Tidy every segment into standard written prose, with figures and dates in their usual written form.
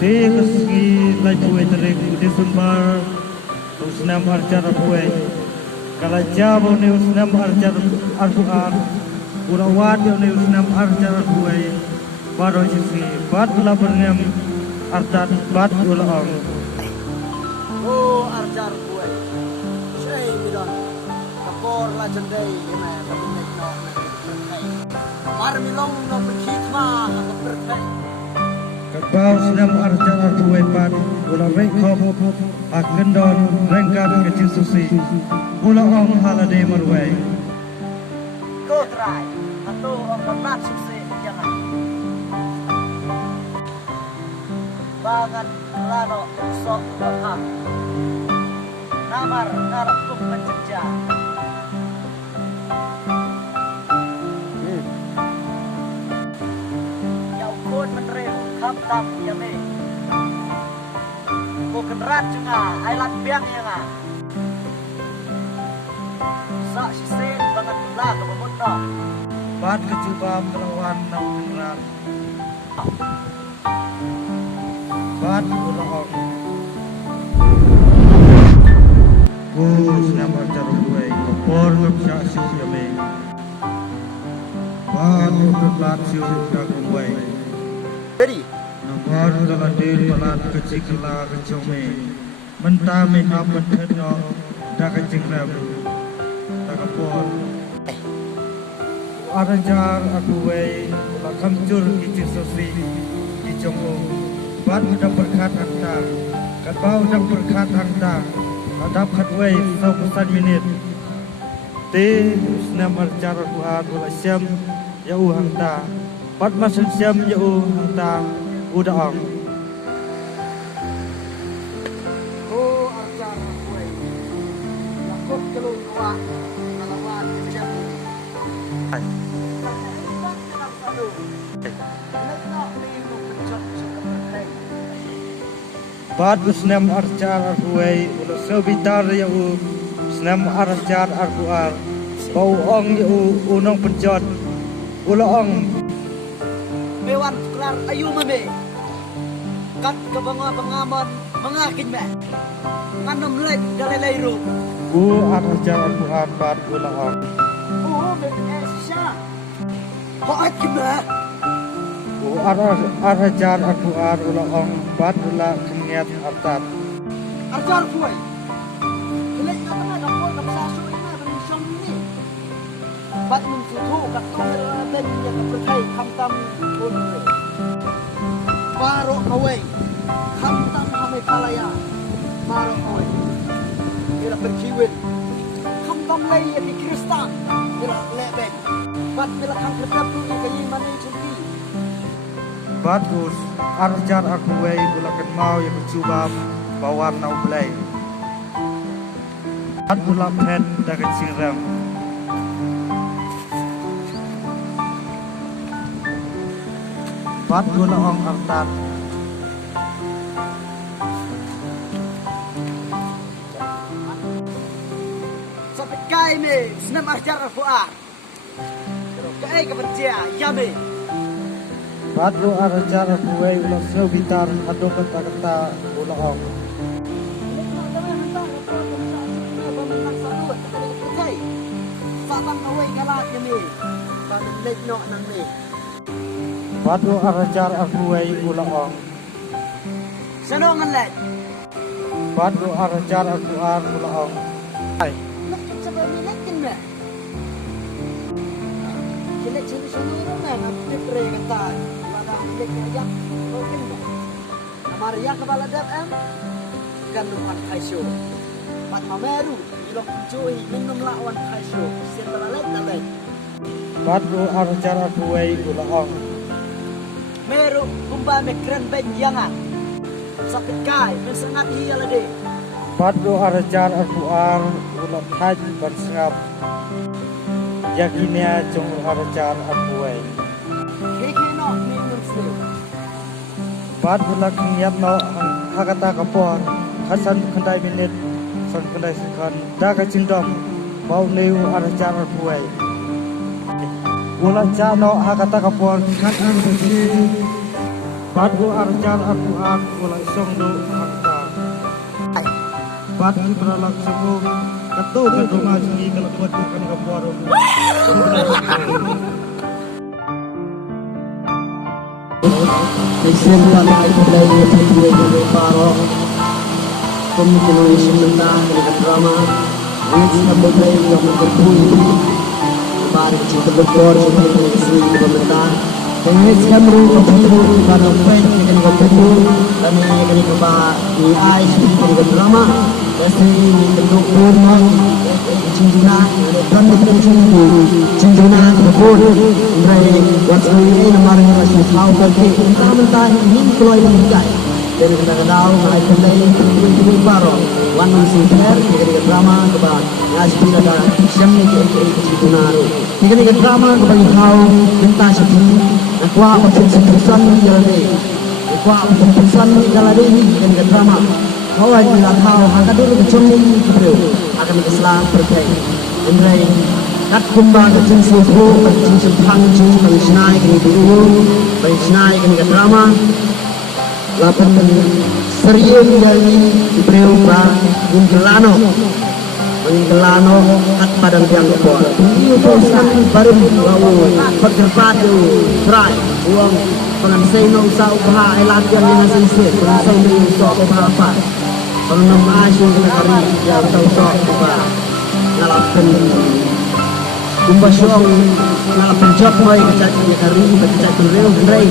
Tegeski lai buai terik Desember usnam arjar buai kalau jauh ni usnam arjar arbuar urawat ni usnam arjar buai baru jisi bat ulah berniam artat bat ulah Oh arjar buai saya bilang kapor la jendai ina kabinet no par milong no berkhidma atau berkai Kau senam arjar buai bat ulah rekom akan don rengkap kecil susi ulah halade marwai kau try atau pernah sukses jangan banget lano sok bakal namar narap kum menjejak yau kun menereu kam tam yame ko kenrat juga ai lat biang ya nga sa sisen banget lah ke memuntah bat kecubam terawan nau kenrat bat ulah senam arjar buai kapor ngapsa siu yame bat uklat siu dak buai jadi Nampak dalam diri pelat kecil kela kecil me, mentah me apa terno, dah kecil ram, dah kapor. Arajar aku way, lakam jur kecil sosi, kecil mo, bat udah berkat anda, kat bau udah berkat anda, adap kat way 1 minit. Te senam arajar aku adu siam, ya hangta, bat masuk siam ya hangta. Udah oh arjar buai lakot kalau tua alawan macam Bat senam arjar arhuai ulah sebitar ya senam arjar arhuar bau ong ya unong penjot ulah ong Mewan kelar ayu mame kat ke pengaman mengakin me nganom lek dalai ru arjar arhuar bat ulah ong oh me esya ho akime arjar arhuar ulah ong bat ulah keniat artat arjar kuai lek na dapol na sasu ina ben song ni bat mun sutu kat tu ben ya kepercai kamtam pun baro away kamtam hame kalaya baro away ila berkiwin kamtam lay di kristan ila leben bat bila kang kedap tu kayi mani cunti bat arjar arhuai ulah kan mau ya kecubam bawar nau belai bat ulah pet dah kecil ram bat ulah ong artat sampai kai me senam arjar fuar kalau kai kepercaya ya me bat arjar arhuai ulah sebitar ado kata-kata ulah ong Sabang away kalat kami. Bagong late no nang me. bat arjar arhuai ulah ong Sano ngan late? bat arjar arhuar ulah ong ai Nakin sa ba nilakin me? Kilit sino sino na ang pipre kata. Wala kilit yak. Okay ba? Amaria ka bala dab am. Ganun ang kaisyo. Pat mameru ilok joy minum lawan kaisyo. Sentral late na late. bat arjar arhuai ulah ong Meru kumba me kren ben yangan. Sakit kai men sangat hiya lade. bat arjar arhuar ulah taj bersengap yakinya jong arjar arhuai Keke no minum sel. bat ulah keniat no hakata kapor hasan kendai minit san kendai sekan dah kecil dom bau neu arjar arhuai ulah cano hakata kapor kan bersih Bat ko arjar aku ak walang songdo hakta. Bat ki beralak semua ketu kedunga sini kelebut bukan kebuarum. Islam kami mulai dari paro komunikasi mentah dengan drama ini mulai yang berkumpul bar kita berkor komunikasi mentah dan ini kami berkumpul pada point dengan berkumpul kami dengan kebah di ais dengan drama jadi bentuk purna cinjuna dan cinjuna berkumpul dari waktu ini kemarin masih tahu kerja mentah ini keluar meninggal dan kita tahu mulai kembali di paro wanang super dengan drama kebah ngasih ada semni ke cinjuna dengan drama kebah tahu mentah seperti aku akan sepesan jalan ini aku akan sepesan jalan ini dengan drama kau adalah tahu akan dulu kecemung kebel akan keselam pergi Indrai kat kumba kecing suhu kecing sempang kecing pengisnai kini dulu pengisnai kini drama lapan serius dari berubah menggelano kat padang tiang kepol ini urusan baru bergerak serai uang pengansai no usah usaha elatian yang sensir pengansai no usah usaha apa pengenam asyik kena hari yang tahu usah usaha ngalapan kumbasong ngalapan job moy kecak hari kecak real Indrai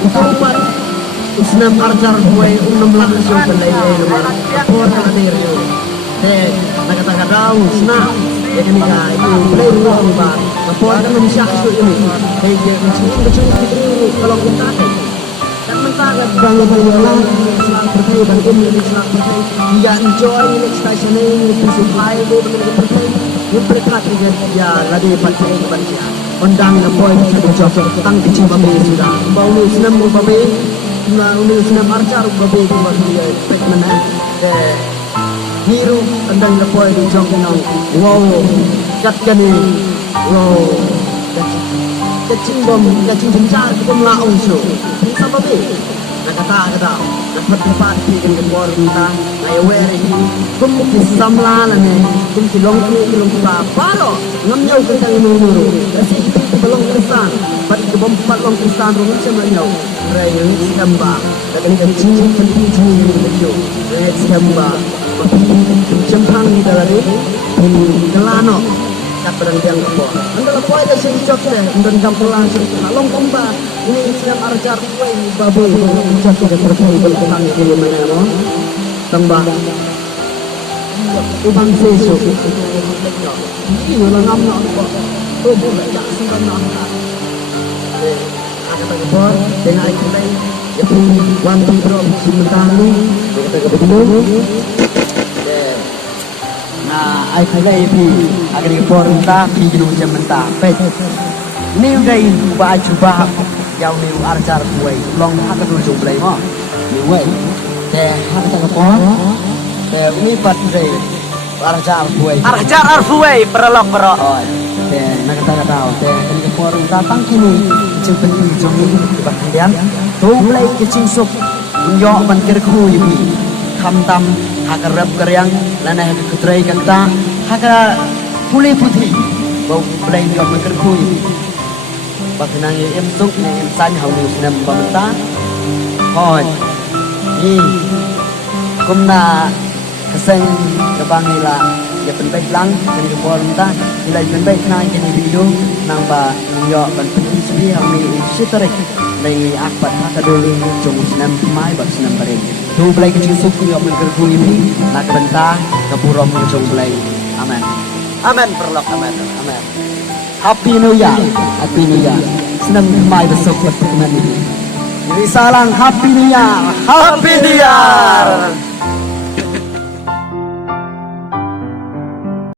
untuk umat Islam arjar gue langsung pendai nomor por hadir yo kata daun senang ya kan itu play ruang bar por kan manusia itu ini kecil kalau kita kan mentah bangun bangunan Islam percaya bangkit Islam percaya dia enjoy next station ini supply do percaya berkat ya lagi percaya kepada undang na boy sa job tang kecil babe sudah bau ni senam babe na uni senam arcar babe ko dia expect mana hero undang na boy di job nang wow kat kani wow kecil bencar bom laung so sa babe kata dapat tempat di kebor minta ay were kum kisamla lane kum kilong pa paro ngamnyaw ka tang nuru kasi belong kristan pat kebom long kristan ro sa manyaw ray ni kamba dagan ka cing ni ray kamba cempang di dalari kelano kadang yang kebor andal poy da sing cok deh ndon kampulan sing long komba ini Islam arjar kuai babu cok da terpoi belakang ini mana mo tambah ubang sesu ini wala ngam no ko boleh tak singkan no ada kebor dengan ikhlai ya pun wan bro simpan ni kita kebetulan nah ai khlai pi agar kebor ta pi jenu cementa pe ni dai ba cuba yang ni arjar kuai long hak tu jumlai mo ni wei te hak ta kebor te ni pat dai arjar kuai perlok pro te nak kata tahu te ni kebor ta tang kini cempen jong ni ba kemudian tu mulai kecing sup yo ban ker kui pi kham tam hak rap keryang lana hak kutrai kata hak pulih putih bau play yo ban ker kui baknang em tuk ni em san hau ni senam bamta hoi ni kumna keseng kebang ila ya penbaik lang kini kebor mta ila penbaik na kini video nang ba yo ban putih sebi hau ni sitarik nei akpat haka dulu jong senam mai ba senam bare tu play kecil sup yo ban ker kui ni nak benta kapurom jong play amen amen perlok amen Happy New Year, senang mai besok pertemuan ini. Jadi salam Happy New Year.